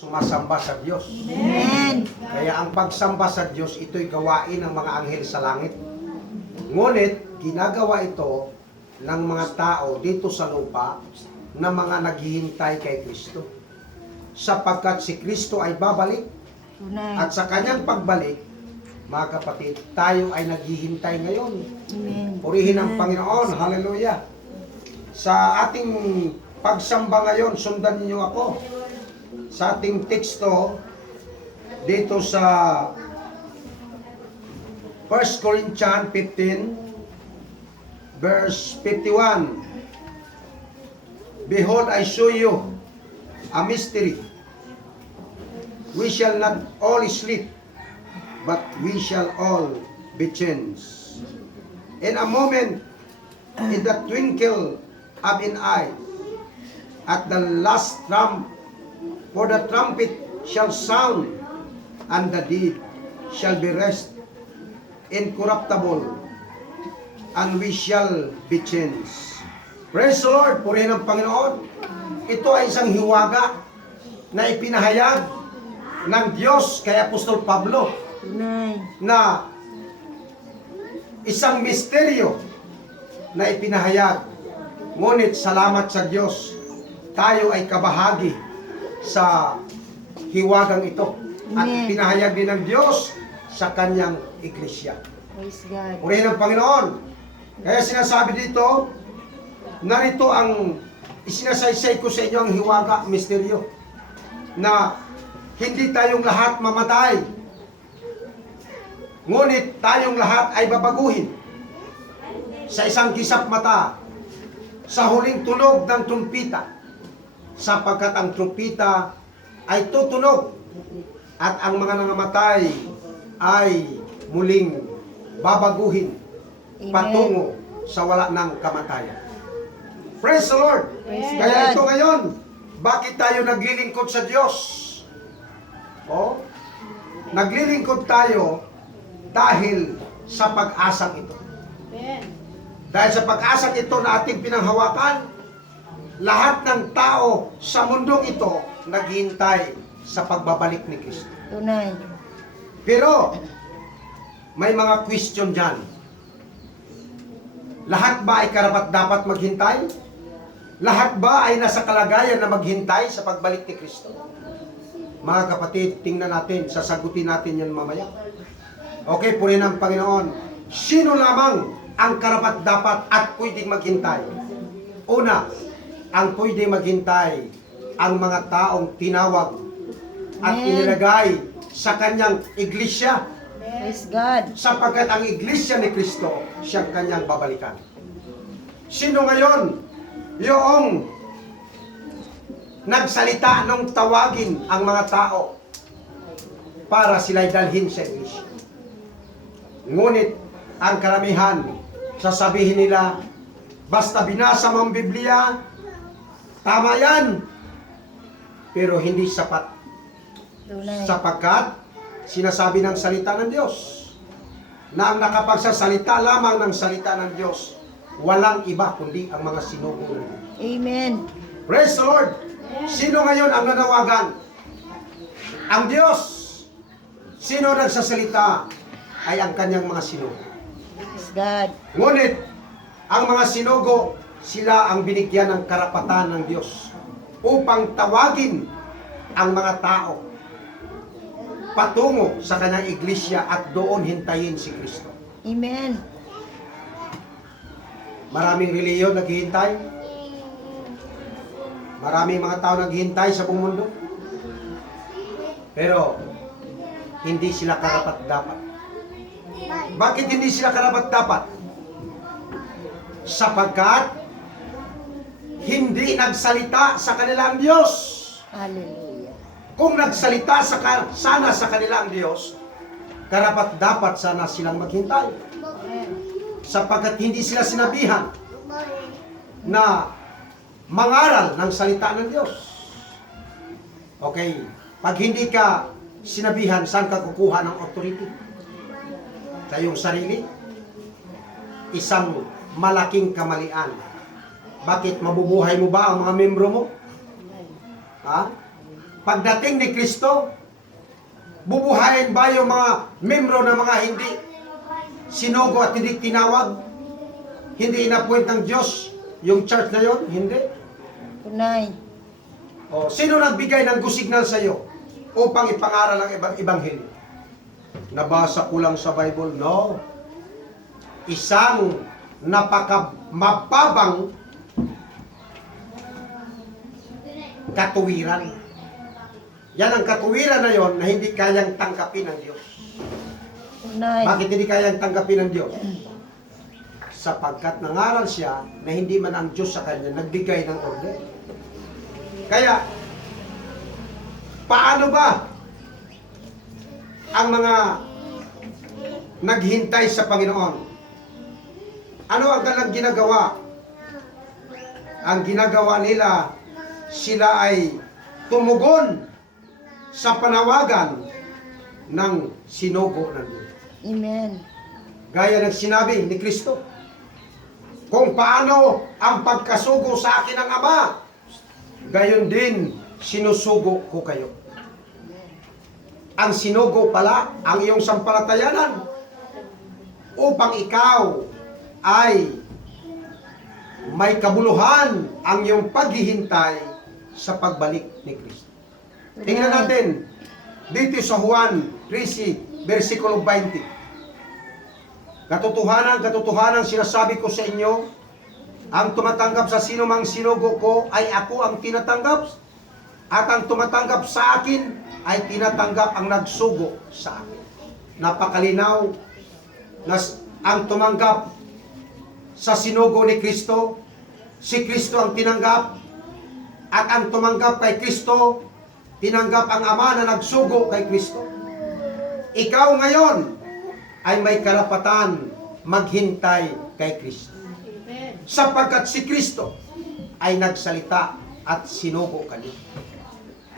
sumasamba sa Diyos. Amen. Kaya ang pagsamba sa Diyos, ito'y gawain ng mga anghel sa langit. Ngunit, ginagawa ito ng mga tao dito sa lupa na mga naghihintay kay Kristo. Sapagkat si Kristo ay babalik Tunay. at sa kanyang pagbalik, mga kapatid, tayo ay naghihintay ngayon. Amen. Purihin ang Panginoon. Hallelujah. Sa ating pagsamba ngayon, sundan niyo ako. Sa ating teksto, dito sa 1 Corinthians 15, verse 51. Behold, I show you a mystery. We shall not all sleep, but we shall all be changed. In a moment, in the twinkle of an eye, at the last trump, for the trumpet shall sound, and the dead shall be raised incorruptible, and we shall be changed. Praise the Lord! Purihin ang Panginoon. Ito ay isang hiwaga na ipinahayag ng Diyos kay Apostol Pablo Tunay. na isang misteryo na ipinahayag. Ngunit salamat sa Diyos, tayo ay kabahagi sa hiwagang ito. At Amen. pinahayag din ng Diyos sa kanyang iglesia. Praise God. Purihin ang Panginoon. Kaya sinasabi dito, narito ang isinasaysay ko sa inyo ang hiwaga, misteryo, na hindi tayong lahat mamatay. Ngunit tayong lahat ay babaguhin sa isang kisap mata, sa huling tunog ng trumpita, sapagkat ang trumpita ay tutunog at ang mga nangamatay ay muling babaguhin Amen. patungo sa wala ng kamatayan. Praise the Lord! Praise Kaya God. ito ngayon, bakit tayo naglilingkod sa Diyos? O, naglilingkod tayo dahil sa pag-asang ito. Dahil sa pag-asang ito na ating pinanghawakan, lahat ng tao sa mundong ito naghihintay sa pagbabalik ni Kristo. Tunay. Pero, may mga question dyan. Lahat ba ay karapat-dapat maghintay? Lahat ba ay nasa kalagayan na maghintay sa pagbalik ni Kristo? Mga kapatid, tingnan natin, sasagutin natin yan mamaya. Okay, purihin ang Panginoon. Sino lamang ang karapat-dapat at pwedeng maghintay? Una, ang pwedeng maghintay, ang mga taong tinawag at Amen. inilagay sa kanyang iglesia, Praise God. sapagkat ang iglesia ni Kristo siyang kanyang babalikan. Sino ngayon yung nagsalita nung tawagin ang mga tao para sila'y dalhin sa iglesia? Ngunit ang karamihan, sasabihin nila, basta binasa mo ang Biblia, tama yan, pero hindi sapat. Tunay. Sapagkat sinasabi ng salita ng Diyos na ang nakapagsasalita lamang ng salita ng Diyos, walang iba kundi ang mga sinugo ng Diyos. Amen. Praise the Lord! Sino ngayon ang nanawagan? Ang Diyos. Sino nagsasalita ay ang kanyang mga sinugo. Praise God. Ngunit ang mga sinugo, sila ang binigyan ng karapatan ng Diyos upang tawagin ang mga tao patungo sa kanyang iglesia at doon hintayin si Kristo. Amen. Maraming reliyon naghihintay. Maraming mga tao naghihintay sa buong mundo. Pero hindi sila karapat-dapat. Bakit hindi sila karapat-dapat? Sapagkat hindi nagsalita sa kanila ang Diyos. Hallelujah. Kung nagsalita sana sa kanila ang Diyos, karapat-dapat sana silang maghintay. Sapagkat hindi sila sinabihan na mangaral ng salita ng Diyos. Okay, pag hindi ka sinabihan, saan ka kukuha ng authority? Sa iyong sarili? Isang malaking kamalian. Bakit? Mabubuhay mo ba ang mga membro mo? Ha? pagdating ni Kristo, bubuhayin ba yung mga membro ng mga hindi sinugo at hindi tinawag? Hindi inappoint ng Diyos yung church na yon? Hindi. Tunay. O, sino nagbigay ng go signal sa iyo upang ipangaral ang ebanghelyo? Nabasa ko lang sa Bible? No. Isang mababang katuwiran. Yan ang katuwiran na yon na hindi kayang tanggapin ng Diyos. Tunay. Bakit hindi kayang tanggapin ng Diyos? Sapagkat nangaral siya na hindi man ang Diyos sa kanya nagbigay ng order. Kaya, paano ba ang mga naghintay sa Panginoon? Ano ang kanilang ginagawa? Ang ginagawa nila, sila ay tumugon sa panawagan ng sinugo ng Diyos. Amen. Gaya ng sinabi ni Kristo, kung paano ang pagkasugo sa akin ng Ama, gayon din sinusugo ko kayo. Ang sinugo pala ang iyong sampalatayanan upang ikaw ay may kabuluhan ang iyong paghihintay sa pagbalik ni Kristo. Tingnan natin dito sa Juan 13, versikulo 20. Katotohanan sinasabi ko sa inyo, ang tumatanggap sa sino mang sinugo ko ay ako ang tinatanggap, at ang tumatanggap sa akin ay tinatanggap ang nagsugo sa akin. Napakalinaw na ang tumanggap sa sinugo ni Kristo, si Kristo ang tinanggap, at ang tumanggap kay Kristo, tinanggap ang Ama na nagsugo kay Kristo. Ikaw ngayon ay may karapatan maghintay kay Kristo. Sapagkat si Kristo ay nagsalita at sinugo ka niya.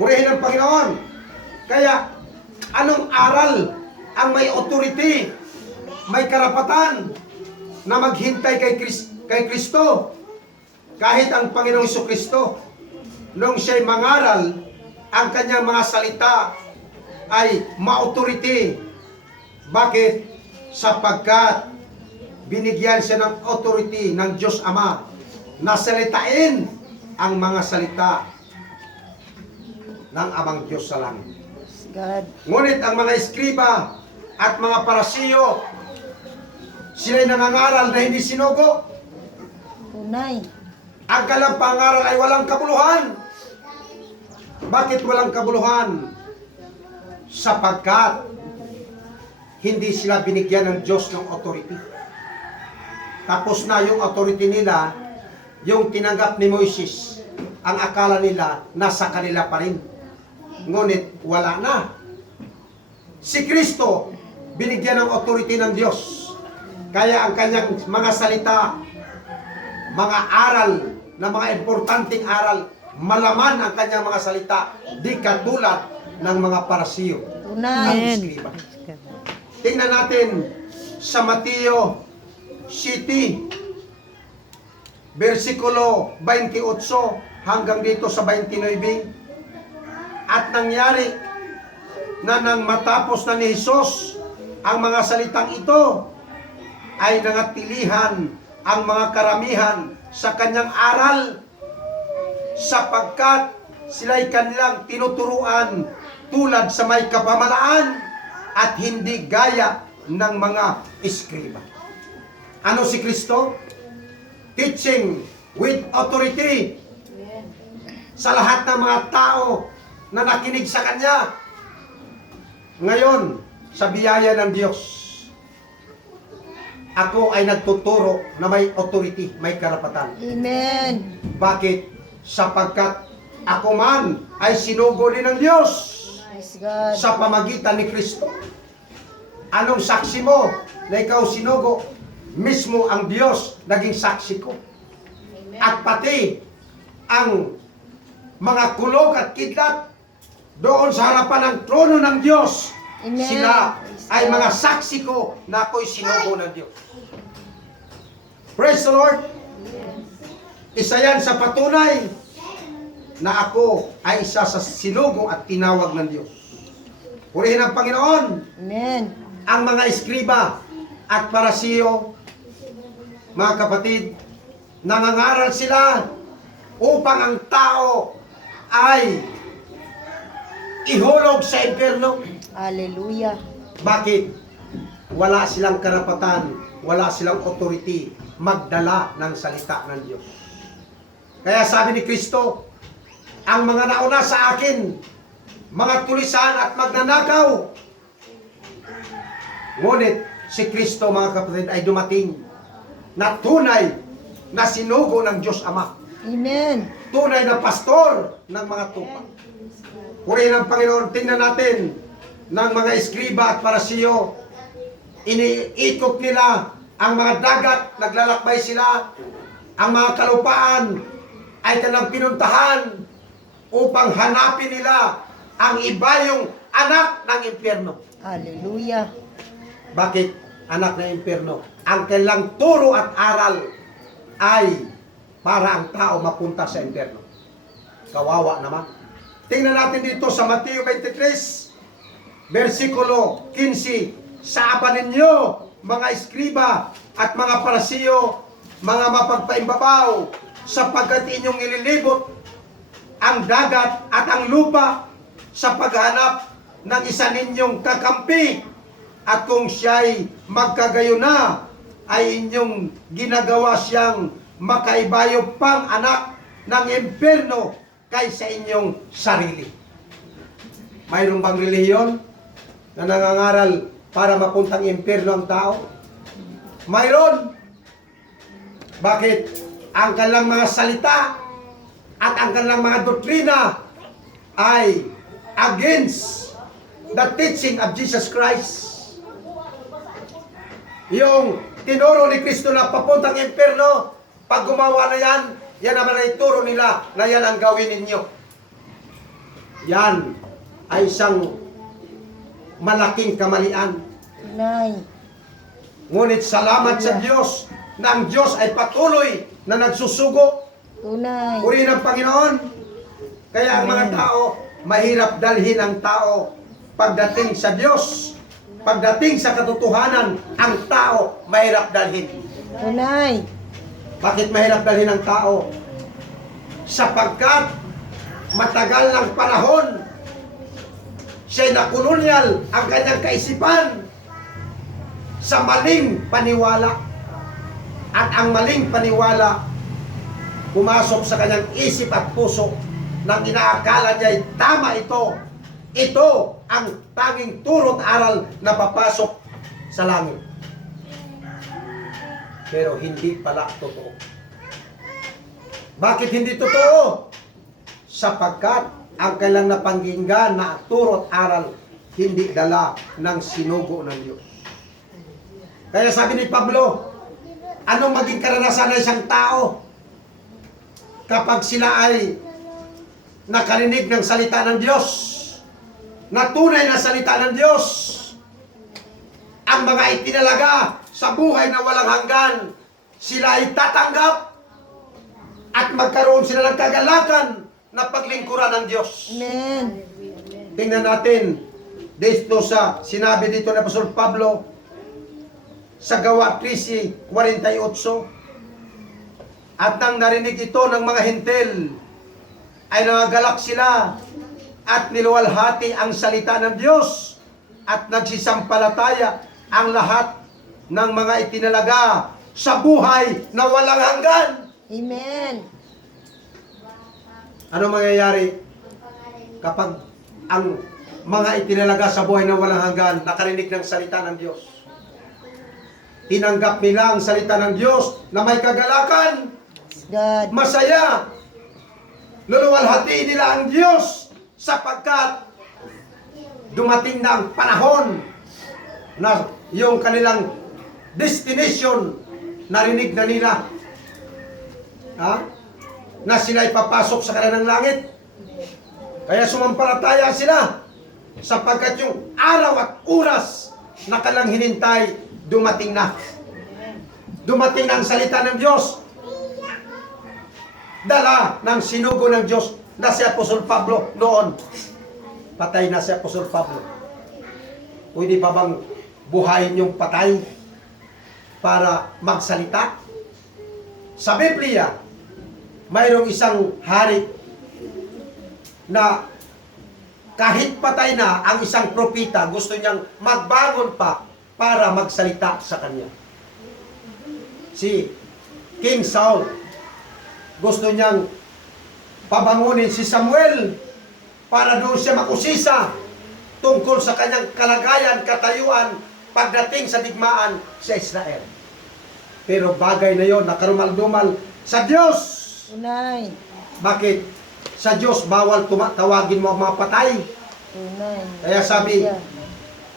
Purihin ang Panginoon. Kaya, anong aral ang may authority, may karapatan na maghintay kay Kristo? Kahit ang Panginoong Jesucristo, nung siya'y mangaral, ang kanyang mga salita ay ma-authority. Bakit? Sapagkat binigyan siya ng authority ng Diyos Ama na salitain ang mga salita ng Amang Diyos sa langit. God. Ngunit ang mga eskriba at mga parasiyo, sila'y nangangaral na hindi sinugo. Tunay. Ang kanilang pangaral ay walang kabuluhan. Bakit walang kabuluhan? Sapagkat hindi sila binigyan ng Diyos ng authority. Tapos na yung authority nila, yung tinanggap ni Moises, ang akala nila nasa kanila pa rin. Ngunit wala na. Si Kristo, binigyan ng authority ng Diyos. Kaya ang kanyang mga salita, mga aral, na mga importanteng aral, malaman ang kanyang mga salita, di katulad ng mga parasiyo at Tunay. eskriba. Tingnan natin sa Mateo City, versikulo 28 hanggang dito sa 29. At nangyari na nang matapos na ni Jesus ang mga salitang ito, ay nangatilihan ang mga karamihan sa kanyang aral, sapagkat sila'y kanilang tinuturuan tulad sa may kapamalaan at hindi gaya ng mga eskriba. Ano si Kristo? Teaching with authority sa lahat ng mga tao na nakinig sa Kanya. Ngayon, sa biyaya ng Diyos, ako ay nagtuturo na may authority, may karapatan. Amen. Bakit? Sapagkat ako man ay sinugo din ng Diyos Praise God. sa pamagitan ni Kristo. Anong saksi mo na ikaw sinugo? Mismo ang Diyos naging saksi ko. At pati ang mga kulog at kidlat doon sa harapan ng trono ng Diyos, Amen. sila ay mga saksi ko na ako'y sinugo ng Diyos. Praise the Lord! Isa yan sa patunay na ako ay isa sa sinugo at tinawag ng Diyos. Purihin ang Panginoon Amen. ang mga eskriba at parasiyo, mga kapatid, nangangaral sila upang ang tao ay ihulog sa impyerno. Hallelujah. Bakit? Wala silang karapatan, wala silang authority magdala ng salita ng Diyos. Kaya sabi ni Kristo, ang mga nauna sa akin, mga tulisan at magnanakaw. Ngunit si Kristo, mga kapatid, ay dumating na tunay na sinugo ng Diyos Ama. Amen. Tunay na pastor ng mga tupa. Purihin ang Panginoon. Tingnan natin ng mga eskriba at parasiyo. Iniikot nila ang mga dagat, naglalakbay sila. Ang mga kalupaan ay kanilang pinuntahan upang hanapin nila ang iba yung anak ng impyerno. Hallelujah. Bakit anak ng impyerno? Ang kailang turo at aral ay para ang tao mapunta sa impyerno. Kawawa naman. Tingnan natin dito sa Mateo 23, versikulo 15. Saapan ninyo, mga eskriba at mga parasiyo, mga mapagpaimbabaw, sapagkat inyong ililibot ang dagat at ang lupa sa paghanap ng isa ninyong kakampi, at kung siya'y magkagayon na, ay inyong ginagawa siyang makaibayo pang anak ng impyerno kaysa inyong sarili. Mayroon bang relihiyon na nangangaral para mapuntang impyerno ang tao? Mayroon. Bakit? Ang kanilang mga salita at ang kanilang mga doktrina ay against the teaching of Jesus Christ. Yung tinuro ni Kristo na papuntang impyerno, pag gumawa na yan, yan naman ay turo nila na yan ang gawin ninyo. Yan ay isang malaking kamalian. Nay. Ngunit salamat sa Diyos na ang Diyos ay patuloy na nagsusugo. Tunay. Purihin ang Panginoon. Kaya ang mga tao, mahirap dalhin ang tao pagdating sa Diyos. Pagdating sa katotohanan, ang tao mahirap dalhin. Tunay. Bakit mahirap dalhin ang tao? Sapagkat matagal ng panahon, siya'y nakolonyal ang kanyang kaisipan sa maling paniwala. At ang maling paniwala pumasok sa kanyang isip at puso nang inaakala niya ay tama ito. Ito ang tanging turo at aral na papasok sa langit. Pero hindi pala totoo. Bakit hindi totoo? Sapagkat ang kailang napanginggan na turo at aral hindi dala ng sinugo ng Diyos. Kaya sabi ni Pablo, anong maging karanasan ng isang tao kapag sila ay nakarinig ng salita ng Diyos, na tunay na salita ng Diyos, ang mga itinalaga sa buhay na walang hanggan, sila ay tatanggap at magkaroon sila ng kagalakan na paglingkuran ng Diyos. Amen. Tingnan natin dito sa sinabi dito ni Apostol Pablo sa Gawa 13:48. At nang narinig ito ng mga Hentil, ay nangagalak sila at niluwalhati ang salita ng Diyos at nagsisampalataya ang lahat ng mga itinalaga sa buhay na walang hanggan. Amen. Ano mangyayari kapag ang mga itinalaga sa buhay na walang hanggan nakarinig ng salita ng Diyos? Tinanggap nila ang salita ng Diyos na may kagalakan, God. masaya. Luluwalhati nila ang Diyos sapagkat dumating na ang panahon na yung kanilang destination narinig na nila. Na sila ipapasok sa kanilang langit. Kaya sumampalataya sila sapagkat yung araw at oras na kanilang hinintay dumating na. Dumating na ang salita ng Diyos. Dala ng sinugo ng Diyos na si Apostol Pablo noon. Patay na si Apostol Pablo. Pwede pa bang buhayin yung patay para magsalita? Sa Biblia, mayroong isang hari na kahit patay na ang isang propeta, gusto niyang magbangon pa para magsalita sa kanya. Si King Saul, gusto niyang pabangunin si Samuel para doon siya makusisa tungkol sa kanyang kalagayan, katayuan, pagdating sa digmaan sa Israel. Pero bagay na yon, nakarumal-dumal sa Diyos. Tunay. Bakit? Sa Diyos, bawal tawagin mo ang mga patay. Tunay. Kaya sabi,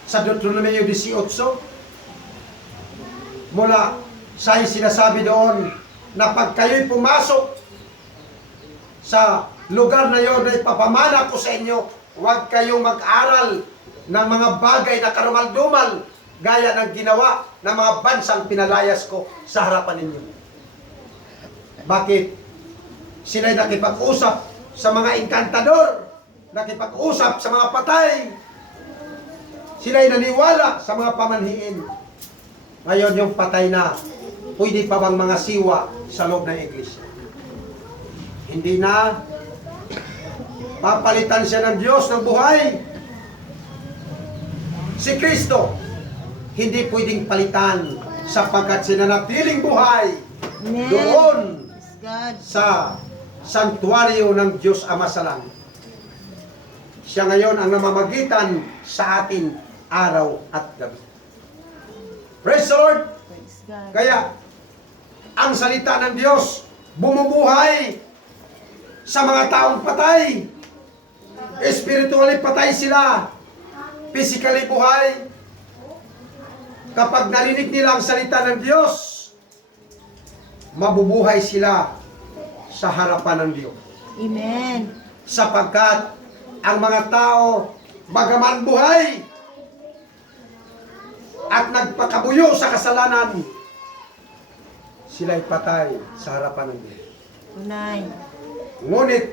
sa Deuteronomio 18, mula sa sinasabi doon, na pag kayo'y pumasok sa lugar na yon na ipapamana ko sa inyo, huwag kayong mag-aral ng mga bagay na karumal-dumal gaya ng ginawa ng mga bansang pinalayas ko sa harapan ninyo. Bakit? Sila'y nakipag-usap sa mga inkantador, nakipag-usap sa mga patay, sila'y naniwala sa mga pamanhiin. Ngayon yung patay na, pwede pa bang mga siwa sa loob ng iglesia? Hindi na. Papalitan siya ng Diyos ng buhay. Si Kristo, hindi pwedeng palitan sapagkat sinanatiling buhay Amen. doon Praise God. sa santuaryo ng Diyos Ama sa langit. Siya ngayon ang namamagitan sa atin araw at gabi. Praise the Lord! Praise God. Kaya, ang salita ng Diyos bumubuhay sa mga taong patay. Spiritually patay sila. Physically buhay. Kapag narinig nila ang salita ng Diyos, mabubuhay sila sa harapan ng Diyos. Amen. Sapagkat ang mga tao, bagaman buhay at nagpakabuyo sa kasalanan, sila'y patay sa harapan ng Diyos. Tunay. Ngunit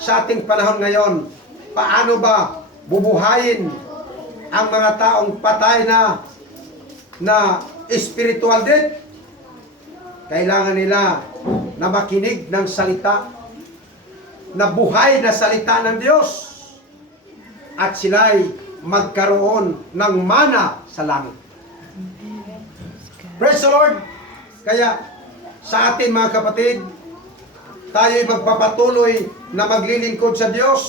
sa ating panahon ngayon, paano ba bubuhayin ang mga taong patay na spiritual dead? Kailangan nila na makinig ng salita, na buhay na salita ng Diyos, at sila'y magkaroon ng mana sa langit. Praise the Lord! Kaya sa atin mga kapatid, tayo'y magpapatuloy na maglilingkod sa Diyos,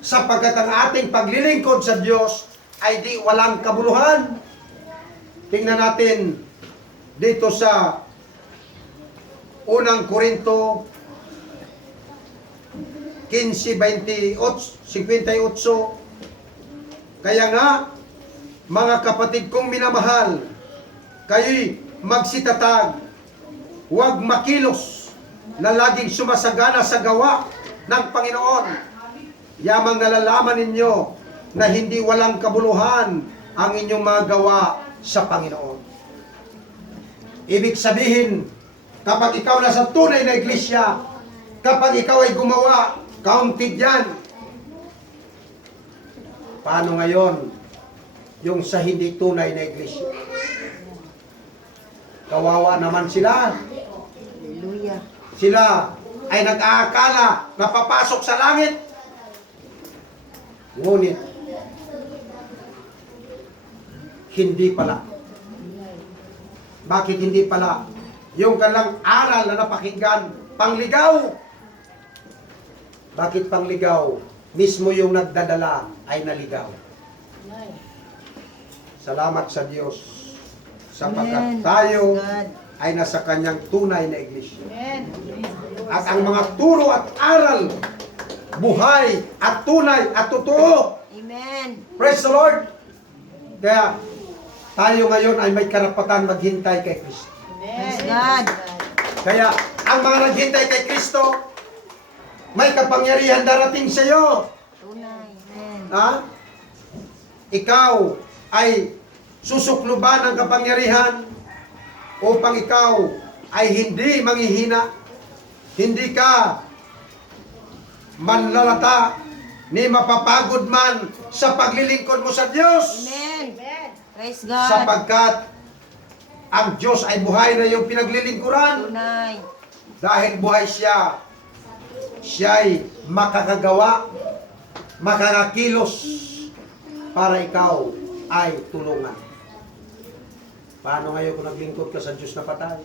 sapagkat ang ating paglilingkod sa Diyos ay di walang kabuluhan. Tingnan natin dito sa unang Korinto 15:58. Kaya nga, mga kapatid kong minamahal, kayo'y magsitatag, huwag makilos, na laging sumasagana sa gawa ng Panginoon. Yamang nalalaman ninyo na hindi walang kabuluhan ang inyong mga gawa sa Panginoon. Ibig sabihin, kapag ikaw nasa tunay na iglesia, kapag ikaw ay gumawa, counted yan. Paano ngayon yung sa hindi tunay na iglesia? Kawawa naman sila. Hallelujah. Sila ay nag-aakala na papasok sa langit. Ngunit, hindi pala. Bakit hindi pala? Yung kanilang aral na napakinggan, pangligaw. Bakit pangligaw? Mismo yung nagdadala ay naligaw. Salamat sa Diyos, sapagkat Amen. tayo God. ay nasa kanyang tunay na iglesia. Amen. At ang mga turo at aral, buhay at tunay at totoo. Amen. Praise the Lord! Kaya tayo ngayon ay may karapatan maghintay kay Kristo. Praise God. Kaya ang mga naghintay kay Kristo, may kapangyarihan darating sa iyo. Tunay. Amen. Ha? Ikaw ay susukluban ng kapangyarihan upang ikaw ay hindi manghihina. Hindi ka manlalata, ni mapapagod man sa paglilingkod mo sa Diyos. Amen. Praise God. Sapagkat ang Diyos ay buhay na yung pinaglilingkuran. Tunay. Dahil buhay siya, siya'y makakagawa, makakakilos para ikaw ay tulungan. Paano ngayon kung naglingkod ka sa Diyos na patay?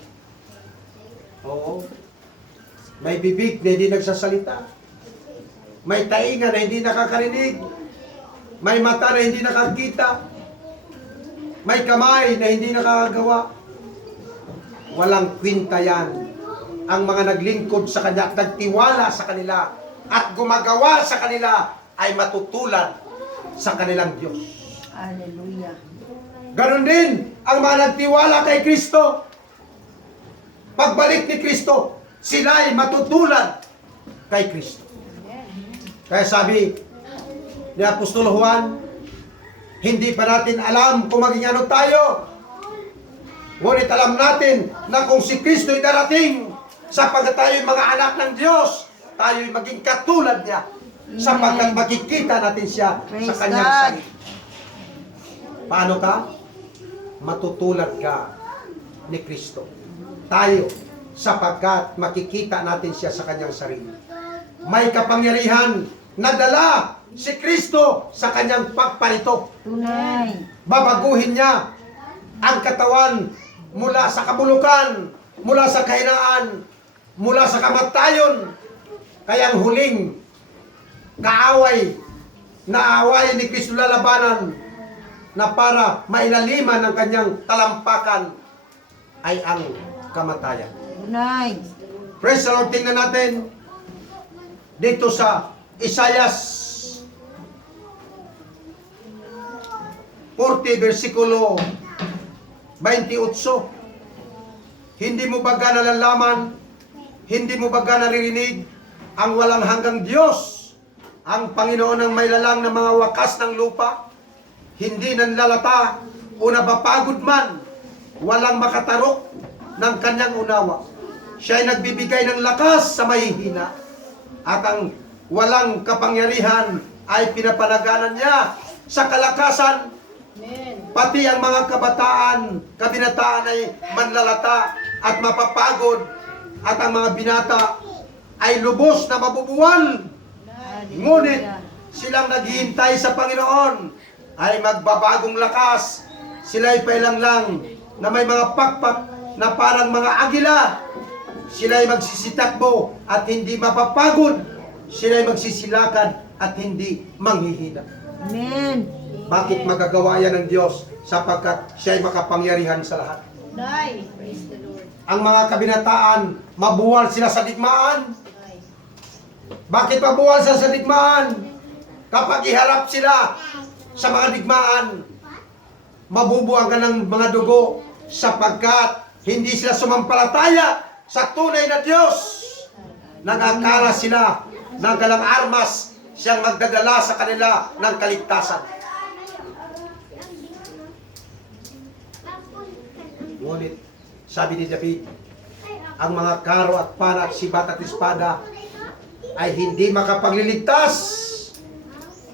Oo. May bibig na hindi nagsasalita. May tainga na hindi nakakarinig. May mata na hindi nakakita. May kamay na hindi nakakagawa. Walang kwinta yan. Ang mga naglingkod sa Kanya at nagtiwala sa kanila at gumagawa sa kanila ay matutulad sa kanilang Diyos. Hallelujah. Ganon din ang mga nagtiwala kay Kristo. Pagbalik ni Kristo, sila ay matutulad kay Kristo. Kaya sabi ni Apostol Juan, hindi pa natin alam kung maging ano tayo. Ngunit alam natin na kung si Kristo ay darating, sapagkat tayo mga anak ng Diyos, tayo ay maging katulad niya. Sapagkat makikita natin siya Praise sa kanyang God. sarili. Paano ka? Matutulad ka ni Kristo. Tayo, sapagkat makikita natin siya sa kanyang sarili. May kapangyarihan na dala si Kristo sa kanyang pagparito. Tunay. Babaguhin niya ang katawan mula sa kabulukan, mula sa kahinaan, mula sa kamatayon. Kaya ang huling kaaway na awayan ni Kristo lalabanan na para mailaliman ng kanyang talampakan ay ang kamatayan. Tunay. Praise the Lord. Tingnan natin dito sa Isaiah 40 versikulo 28. Hindi mo ba nalalaman, hindi mo ba naririnig ang walang hanggang Diyos, ang Panginoon ng may lalang na mga wakas ng lupa, hindi nanlalata o napapagod man, walang makatarok ng kanyang unawa. Siya ay nagbibigay ng lakas sa mahihina, at ang walang kapangyarihan ay pinapanaganan niya sa kalakasan. Pati ang mga kabinataan ay manlalata at mapapagod, at ang mga binata ay lubos na mabubuwal. Ngunit silang naghihintay sa Panginoon ay magbabagong lakas. Sila'y pailang-lang na may mga pakpak na parang mga agila. Sila'y magsisitakbo at hindi mapapagod. Sila'y magsisilakad at hindi manghihina. Amen. Bakit magagawa yan ng Diyos? Sapagkat siya'y makapangyarihan sa lahat. Praise the Lord. Ang mga kabinataan, mabuwal sila sa digmaan. Bakit mabuwal sila sa digmaan? Kapag iharap sila sa mga digmaan, mabubuwag ka ng mga dugo, sapagkat hindi sila sumampalataya sa tunay na Diyos. Nag-akala sila ng galang armas siyang magdadala sa kanila ng kaligtasan. Ngunit, sabi ni David, ang mga karo at pana at sibat at espada ay hindi makapagliligtas,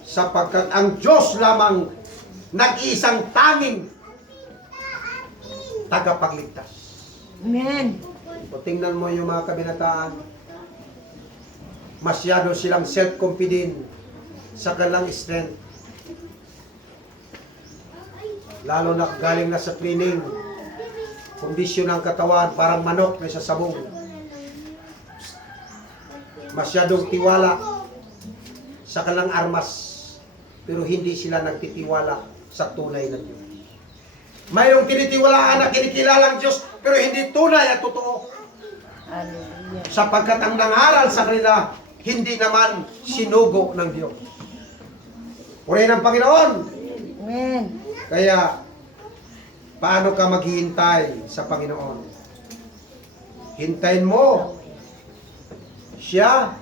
sapagkat ang Diyos lamang nag-iisang tanging tagapagligtas. Amen. O tingnan mo yung mga kabinataan, masyado silang self-confident sa kanilang strength. Lalo na galing na sa training, kondisyon ng katawan, parang manok may sasabong. Masyadong tiwala sa kanilang armas, pero hindi sila nagtitiwala sa tunay na Diyos. Mayroong tinitiwalaan na kinikilalang Diyos, pero hindi tunay at totoo. Hallelujah. Sapagkat ang nangaral sa kanila, hindi naman sinugo ng Diyos. Purihin ang Panginoon. Amen. Kaya, paano ka maghihintay sa Panginoon? Hintayin mo siya.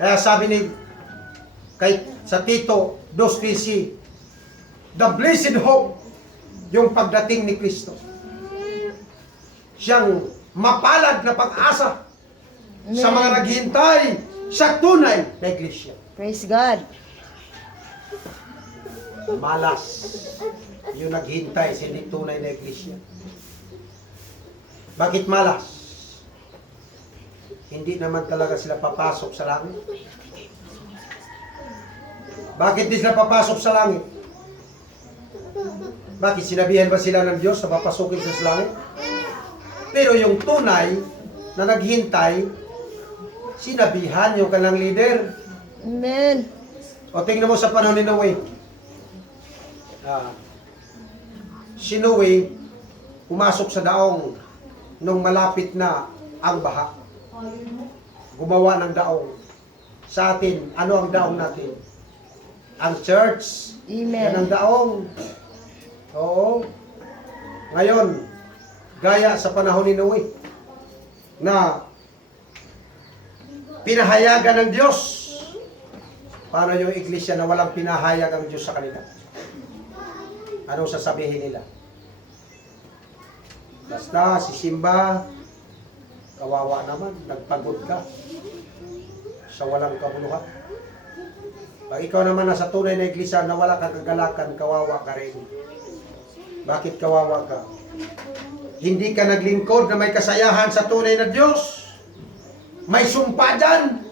Kaya sabi ni sa Tito 2:13, the blessed hope, yung pagdating ni Kristo. Siyang mapalad na pag-asa sa mga naghihintay sa tunay na iglesia. Praise God. Malas yung naghintay sa hindi tunay na iglesia. Bakit malas? Hindi naman talaga sila papasok sa langit. Bakit di sila papasok sa langit? Bakit sinabihan ba sila ng Diyos na papasukin sila sa langit? Pero yung tunay na naghintay, sinabihan yung kanang leader. Amen. O tingnan mo sa panahon ni Noe. Si Noe, pumasok sa daong nung malapit na ang baha. Gumawa ng daong. Sa atin, ano ang daong natin? Ang church. Amen. Yan ang daong. Oo. Ngayon, gaya sa panahon ni Noe, na pinahayagan ng Diyos. Paano yung iglesia na walang pinahayag ang Diyos sa kanila? Anong sasabihin nila? Basta si Simba, kawawa naman, nagpagod ka sa walang kabuluhan. Pag ikaw naman nasa tunay na iglesia na wala kang kagalakan, kawawa ka rin. Bakit kawawa ka? Hindi ka naglingkod na may kasayahan sa tunay na Diyos. May sumpa dyan.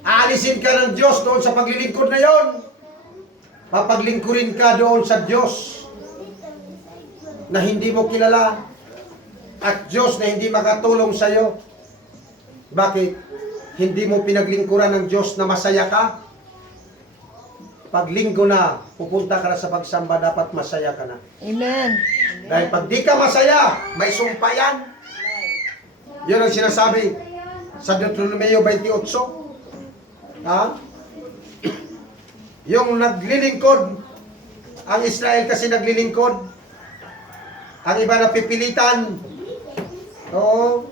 Aalisin ka ng Diyos doon sa paglilingkod na yon. Papaglingkurin ka doon sa Diyos na hindi mo kilala at Diyos na hindi makatulong sa iyo. Bakit? Hindi mo pinaglingkuran ng Diyos na masaya ka? Pag linggo na, pupunta ka na sa pagsamba, dapat masaya ka na. Amen. Dahil pag di ka masaya, may sumpa yan. Yun ang sinasabi sa Deuteronomio 28. Ha? Yung naglilingkod, ang Israel kasi naglilingkod, ang iba napipilitan. Oo.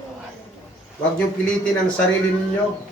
Huwag niyong pilitin ang sarili ninyo.